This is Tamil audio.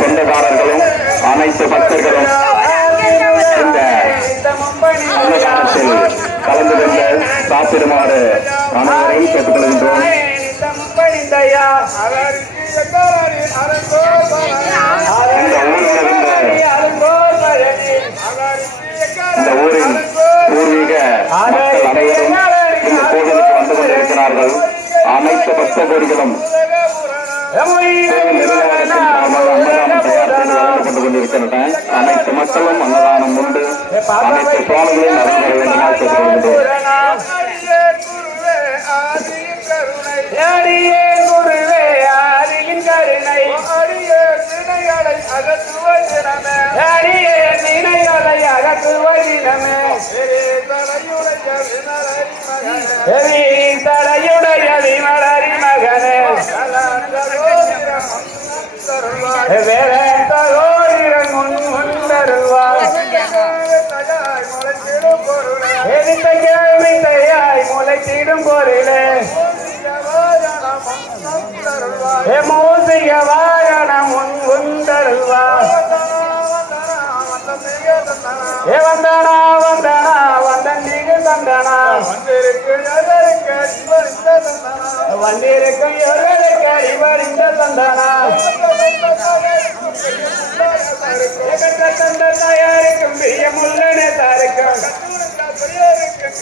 சொந்தக்காரர்களும் அனைத்து பக்தர்களும் இந்த அன்னதானத்தில் கலந்து கொண்டு சாப்பிடுமாறு அனைவரையும் கேட்டுக்கொள்கின்றோம். இந்த ஊரில் பூர்வீக மக்கள் அனைவரும் இந்த கோவிலுக்கு வந்து கொண்டிருக்கிறார்கள். அனைத்து பக்த கோடிகளும் கொண்டிருக்கின்றன அனைத்து மக்களும் அன்னதானம் உண்டு. அனைத்து சுவாமிகளையும் வர வேண்டுமாறு கேட்டுக்கொள்கின்றோம் விமலரி மகனே வேற முளைத்திடும் பொருளே ஏ மூசிக வாகனம் முன் முன்தருவார் ஏ வந்தனா வந்தனா வந்தன் நீங்க தந்தனா. வந்திருக்கும் எவர்களுக்கு இவர் இந்த தந்தனா. தந்த தயாரிக்கும் பிரியமுள்ளனே தாருக்கும்.